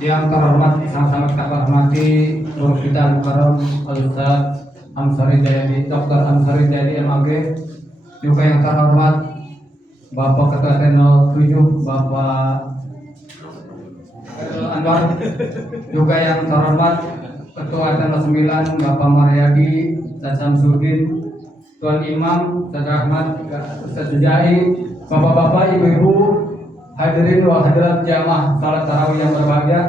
Yang terhormat sama-sama kita hormati Guru kita Al-Mukarram Al-Ustaz Amsari Jayadi, Dr. Amsari Jayadi MAG. Juga yang terhormat Bapak Ketua Tenol 7 Bapak Anwar. Juga yang terhormat Ketua Tenol 9 Bapak Maryadi Ustaz Samsudin, Tuan Imam Ustaz Rahmat, Ustaz Jai, Bapak-bapak, Ibu-ibu, hadirin wa hadirat jamaah salat tarawih yang berbahagia.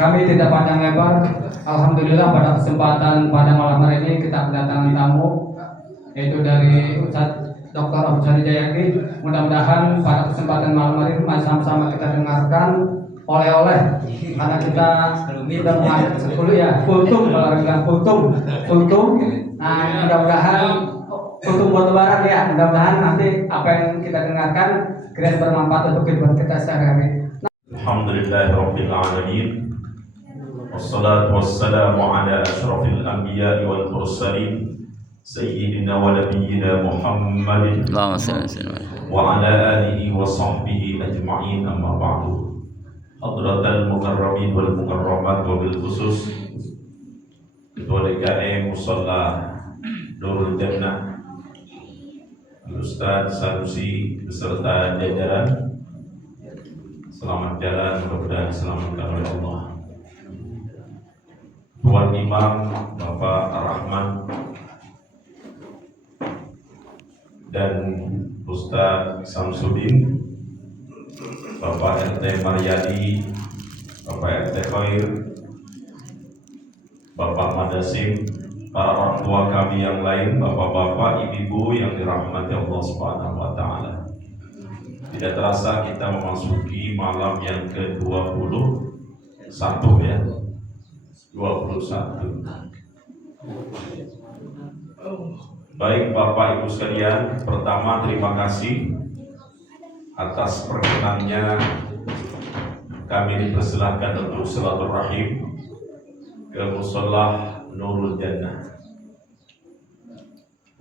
Kami tidak panjang lebar. Alhamdulillah pada kesempatan pada malam hari ini kita kedatangan tamu yaitu dari Ustaz Dr. Amsari Jayadi. Mudah-mudahan pada kesempatan malam hari ini sama-sama kita dengarkan oleh-oleh karena kita tidak mengajar sepuluh ya kultum, kalau bilang kultum. Nah mudah-mudahan kultum buat lebaran ya, mudah-mudahan nanti apa yang kita dengarkan kira bermanfaat untuk kehidupan kita sehari-hari. Alhamdulillahirabbil alamin. Wassalatu wassalamu ala asyrafil anbiya'i wal mursalin sayyidina wa nabiyyina Muhammadin wa ala alihi wa sahbihi ajma'in, amma ba'du. Hadratal mukarramin wal mukarramat, wa bil khusus Ketua DKM Musalla Nurul Jannah Ustaz Sanusi beserta jajaran, selamat jalan, mudah-mudahan diselamatkan oleh Allah. Tuan Imam Bapak Ar-Rahman dan Ustaz Samsudin, Bapak RT Maryadi, Bapak RT Khair, Bapak Madasim, para orang tua kami yang lain, bapak-bapak, ibu-ibu yang dirahmati Allah Subhanahu wa taala. Tidak terasa kita memasuki malam yang ke-21 ya. 21. Baik Bapak Ibu sekalian, pertama terima kasih atas perkenannya kami dipersilahkan untuk silaturahim ke Musalla Nurul Jannah.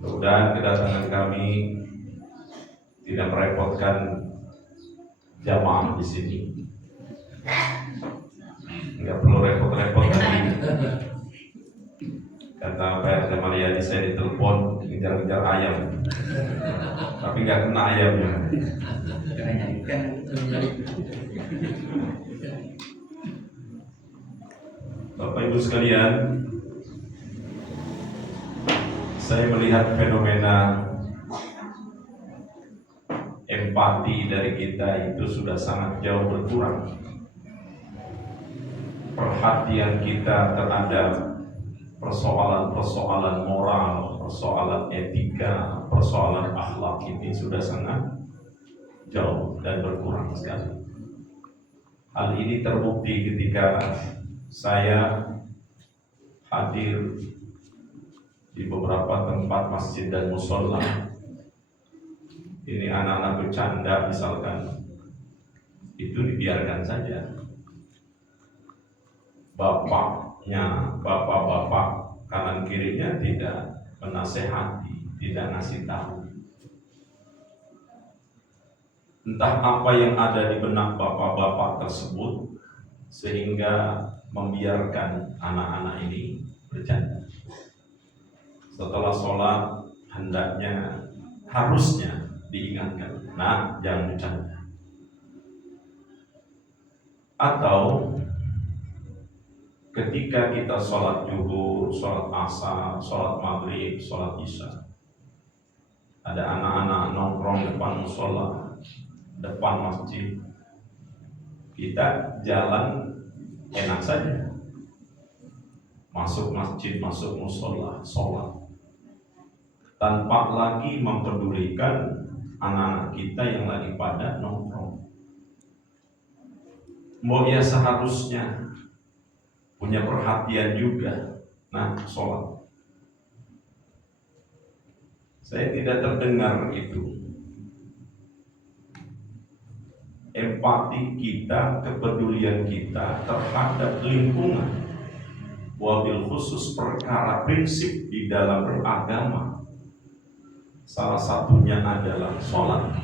Mudah-mudahan kedatangan kami tidak merepotkan jamaah di sini. Enggak perlu repot-repot lagi. Kata Pak RT Maryadi, saya ditelepon ngejar-ngejar ayam, tapi nggak kena ayamnya. Bapak Ibu sekalian, saya melihat fenomena empati dari kita itu sudah sangat jauh berkurang. Perhatian kita terhadap persoalan-persoalan moral, persoalan etika, persoalan akhlak ini sudah sangat jauh dan berkurang sekali. Hal ini terbukti ketika saya hadir di beberapa tempat masjid dan musola. Ini anak-anak bercanda misalkan, itu dibiarkan saja. Bapaknya, bapak-bapak kanan kirinya tidak menasehati, tidak ngasih tahu. Entah apa yang ada di benak bapak-bapak tersebut sehingga membiarkan anak-anak ini bercanda. Setelah sholat hendaknya, harusnya diingatkan, nah jangan bercanda. Atau ketika kita sholat zuhur, sholat asar, sholat maghrib, sholat isya, ada anak-anak nongkrong depan musola, depan masjid, kita jalan enak saja, masuk masjid, masuk musola, sholat, tanpa lagi mempedulikan anak-anak kita yang lagi pada nongkrong. Mau ya seharusnya punya perhatian juga, nah sholat. Saya tidak terdengar itu. Empati kita, kepedulian kita terhadap lingkungan, wabil khusus perkara prinsip di dalam beragama. Salah satunya adalah sholat.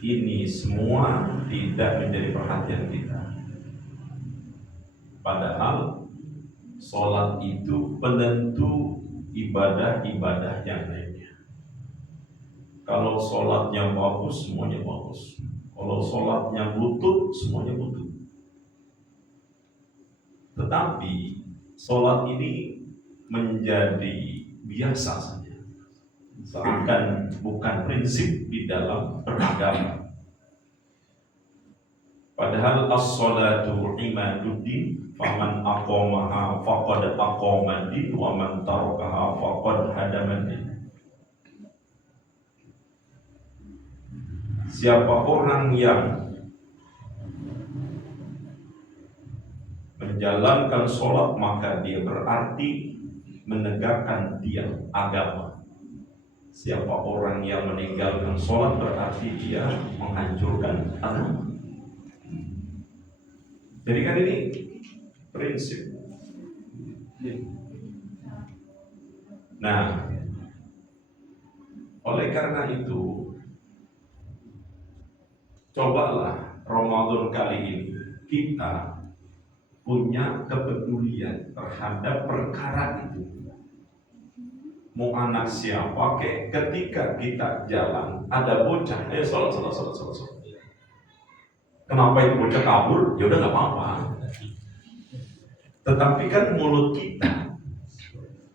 ini semua tidak menjadi perhatian kita. Padahal sholat itu penentu ibadah-ibadah yang lainnya. Kalau sholatnya bagus, semuanya bagus. Kalau sholatnya butut, semuanya butut. Tetapi sholat ini menjadi biasa saja, seakan bukan prinsip di dalam beragama. Padahal as-salatu imaduddin, faman aqamaha faqad aqamadin, wa man tarakaha faqad hadamadin. Siapa orang yang menjalankan sholat, maka dia berarti menegakkan tiang agama. Siapa orang yang meninggalkan sholat, berarti dia menghancurkan agama. Jadi kan ini prinsip. Nah, oleh karena itu, cobalah Ramadan kali ini kita punya kepedulian terhadap perkara itu. Mau anak siapa, ketika kita jalan ada bocah, sholat. Kenapa itu bocah kabur? Ya udah nggak apa-apa. Tetapi kan mulut kita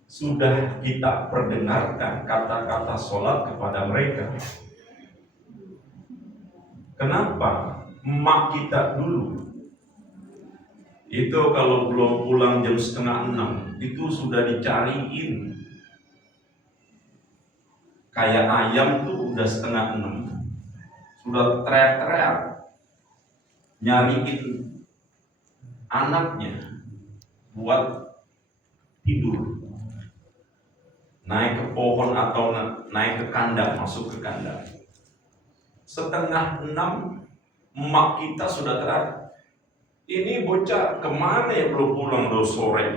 sudah kita perdengarkan kata-kata sholat kepada mereka. Kenapa emak kita dulu itu kalau belum pulang jam 5:30 itu sudah dicariin, kayak ayam tuh udah 5:30 sudah teriak-teriak nyariin anaknya buat tidur, naik ke pohon atau naik ke kandang, masuk ke kandang. 5:30 emak kita sudah teriak, ini bocah kemana ya, belum pulang, udah sore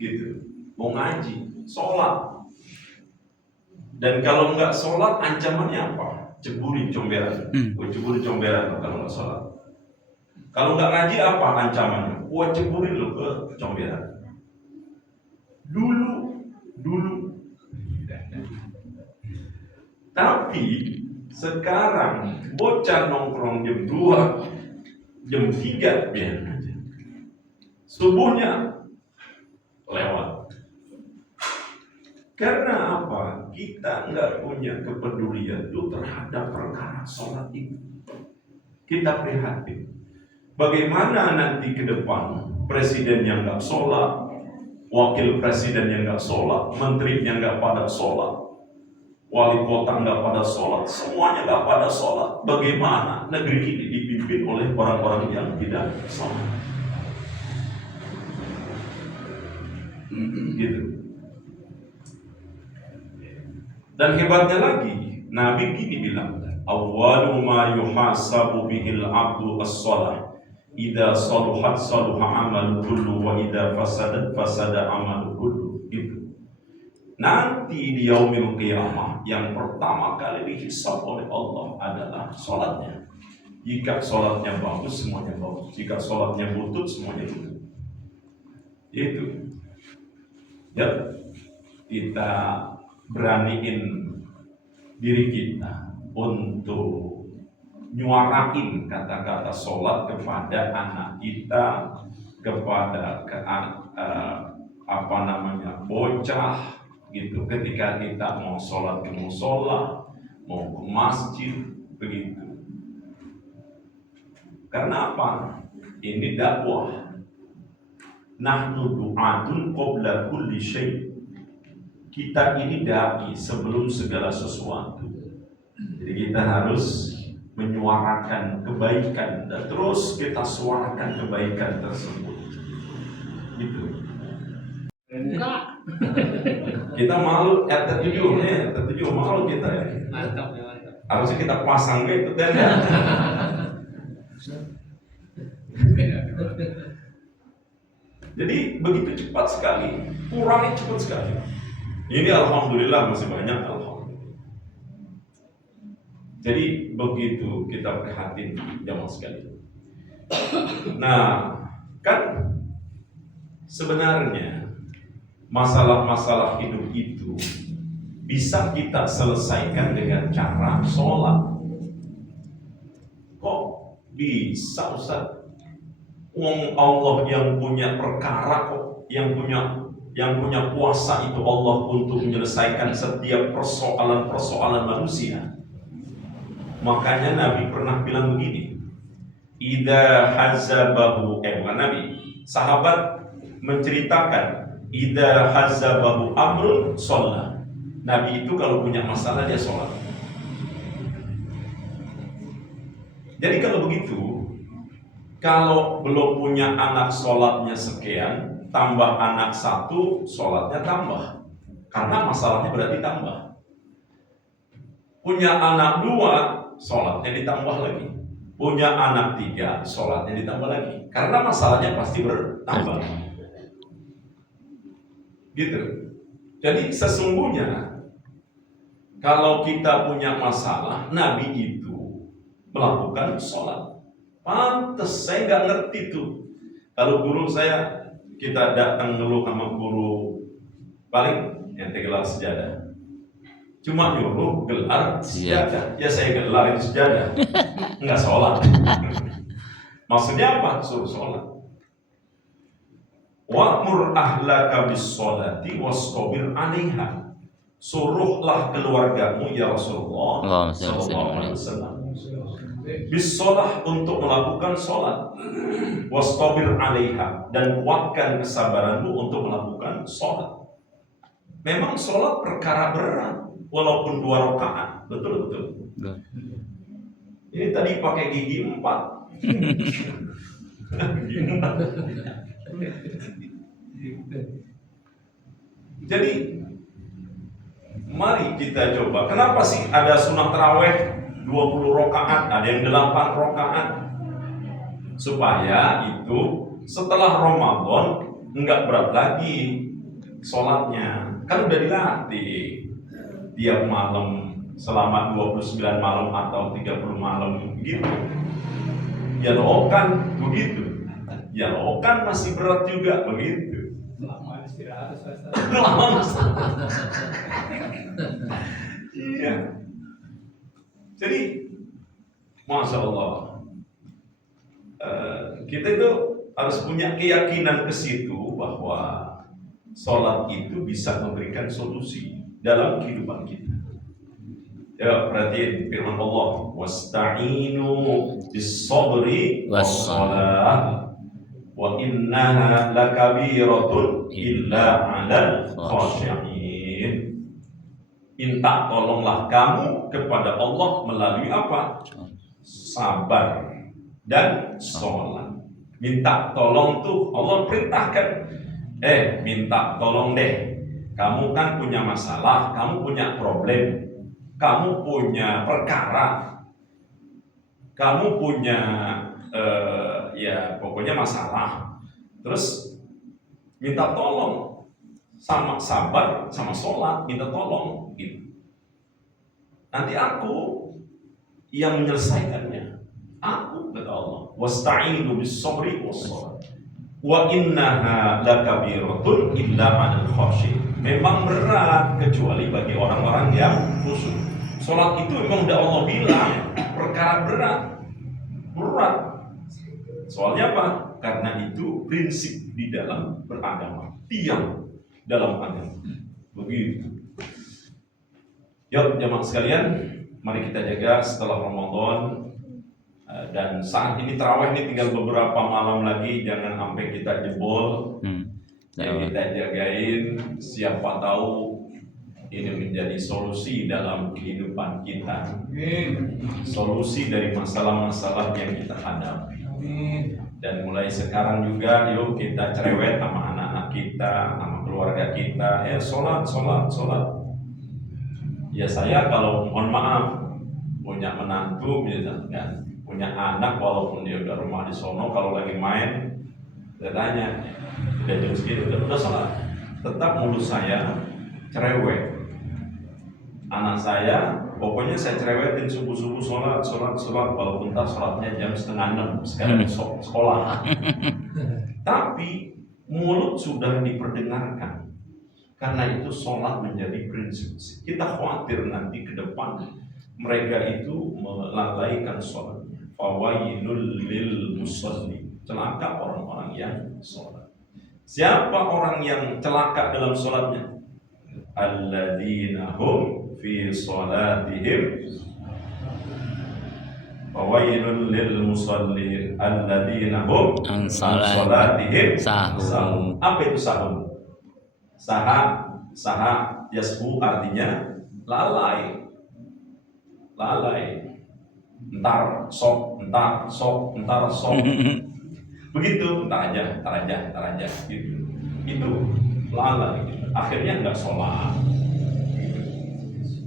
gitu, mau ngaji, sholat. Dan kalau nggak sholat ancamannya apa? Ceburin comberan. Ceburin comberan kalau nggak sholat. Kalau nggak ngaji apa ancamannya? Ceburin lo ke comberan. Dulu. Tapi sekarang bocah nongkrong jam 2, jam 3 biar aja. Subuhnya lewat. Karena apa? Kita nggak punya kepedulian itu terhadap perkara sholat itu. Kita prihatin. Bagaimana nanti ke depan presiden yang nggak sholat, wakil presiden yang nggak sholat, menterinya nggak pada sholat, wali kota nggak pada sholat, semuanya nggak pada sholat. Bagaimana negeri ini dipimpin oleh orang-orang yang tidak sholat? Gitu. Dan hebatnya lagi, Nabi gini bilang, awwalu ma yuhasabu bihil abdu as-shalah, idza saluhat saluha amalu kullu, wa idza fasadat fasada amalu kullu. Gitu. Nanti di yaumil qiyamah yang pertama kali dihisab oleh Allah adalah sholatnya. Jika sholatnya bagus, semuanya bagus. Jika sholatnya butut, semuanya butut. Itu. Ya, kita beraniin diri kita untuk nyuarain kata-kata sholat kepada anak kita, kepada bocah gitu. Ketika kita mau sholat ke musola, mau ke masjid, begitu. Karena apa? Ini dakwah. Nahnu du'atun qabla kulli syai'. Kita ini dai sebelum segala sesuatu. Jadi kita harus menyuarakan kebaikan dan terus kita suarakan kebaikan tersebut. Gitu. Kita malu, tertujuh malu kita ya. Mantap. Harusnya kita pasang gitu dan ya. Jadi begitu cepat sekali, kurangnya cepat sekali. Ini alhamdulillah masih banyak, alhamdulillah. Jadi begitu kita prihatin jamaah sekalian. Nah, kan sebenarnya masalah-masalah hidup itu bisa kita selesaikan dengan cara sholat. Kok bisa Ustaz? Wong Allah yang punya perkara kok, yang punya kuasa itu Allah untuk menyelesaikan setiap persoalan-persoalan manusia. Makanya Nabi pernah bilang begini, idza hazabahu bukan Nabi, sahabat menceritakan idza hazabahu amrun sholat. Nabi itu kalau punya masalah dia sholat. Jadi kalau begitu, kalau belum punya anak sholatnya sekian, tambah anak satu sholatnya tambah, karena masalahnya berarti tambah. Punya anak dua, sholatnya ditambah lagi. Punya anak tiga, sholatnya ditambah lagi. Karena masalahnya pasti bertambah. Gitu. Jadi sesungguhnya kalau kita punya masalah, Nabi itu melakukan sholat. Pantes saya nggak ngerti tuh. Kalau guru saya, kita datang ngeluh sama guru, paling yang gelar sejadah. Cuma nyuruh gelar sejadah. Ya saya gelar itu sejadah, nggak sholat. Maksudnya apa? Suruh sholat. Wa'mur ahlaka bis-sholati wastabir 'alaiha. Suruhlah keluargamu ya Rasulullah sallallahu alaihi wasallam bis-sholah, untuk melakukan sholat, wastabir 'alaiha, dan kuatkan kesabaranmu untuk melakukan sholat. Memang sholat perkara berat, walaupun 2 rakaat, betul. Ini tadi pakai gigi 4. Jadi mari kita coba. Kenapa sih ada sunat taraweh 20 rakaat, ada yang 8 rakaat? Supaya itu setelah Ramadan enggak berat lagi sholatnya. Kan udah dilatih tiap malam selama 29 malam atau 30 malam gitu. Ya lo kan begitu. Ya lo kan masih berat juga begitu. Lama istirahat Ustaz. Lama. Iya. Jadi Masya Allah, kita itu harus punya keyakinan ke situ bahwa sholat itu bisa memberikan solusi dalam kehidupan kita. Ya, perhatiin firman Allah, wasta'inu bis-sabri was-shalah wa innaha lakabiratun illa 'alal khashi'in. Minta tolonglah kamu kepada Allah melalui apa? Sabar dan sholat. Minta tolong tuh Allah perintahkan. Minta tolong deh. Kamu kan punya masalah, kamu punya problem, kamu punya perkara, kamu punya ya pokoknya masalah. Terus minta tolong, sama sabar, sama sholat, minta tolong gitu. Nanti aku yang menyelesaikannya. Aku, kata Allah, wasta'inu bis-sabri was-shalah wa innaha lakabiratun illa 'alal khashi'in. Memang berat kecuali bagi orang-orang yang khusyuk. Sholat itu memang udah Allah bilang perkara berat. Soalnya apa? Karena itu prinsip di dalam beragama, tiang dalam agama. Begitu. Yuk jemaah sekalian, mari kita jaga setelah Ramadan. Dan saat ini tarawih ini tinggal beberapa malam lagi, jangan sampai kita jebol. Jadi kita jagain, siapa tahu ini menjadi solusi dalam kehidupan kita. Solusi dari masalah-masalah yang kita hadapi. Dan mulai sekarang juga yuk kita cerewet sama anak-anak kita, sama keluarga kita. Sholat. Ya saya kalau mohon maaf punya menantu misalkan, punya anak walaupun dia udah rumah di sono, kalau lagi main saya tanya udah jam segini udah sholat, tetap mulut saya cerewet, anak saya Pokoknya saya cerewetin subuh-subuh sholat walaupun tak sholatnya jam 5:30 sekarang sekolah. Tapi mulut sudah diperdengarkan. Karena itu sholat menjadi prinsip. Kita khawatir nanti ke depan mereka itu melalaikan sholatnya. Fawailul lil musalli. Celaka orang-orang yang sholat. Siapa orang yang celaka dalam sholatnya? Alladzina hum fi sholatihim. Fawailul lil musalli alladzina hum an sholatihim sahun. Apa itu sahun? Saha yasbu artinya lalai. Entar sok. Begitu, entar aja gitu. Itu lalai gitu. Akhirnya enggak sholat gitu.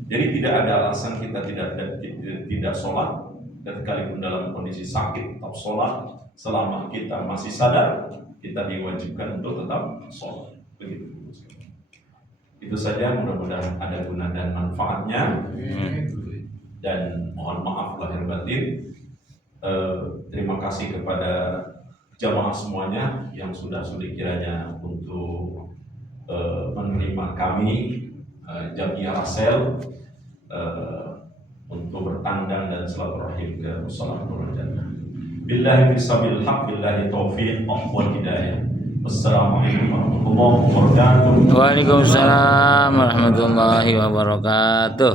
Jadi tidak ada alasan kita tidak sholat. Sekalipun dalam kondisi sakit tetap sholat. Selama kita masih sadar, kita diwajibkan untuk tetap sholat. Begitu. Itu saja, mudah-mudahan ada guna dan manfaatnya. Dan mohon maaf lahir batin. Terima kasih kepada jamaah semuanya yang sudah sudi kiranya untuk menerima kami Jamiah Rasel untuk bertandang dan silaturahim ke Musalatul Jannah. Billahi fisabil haq, billahi taufiq wal hidayah. Wassalamualaikum warahmatullahi wabarakatuh. Waalaikumsalam warahmatullahi wabarakatuh.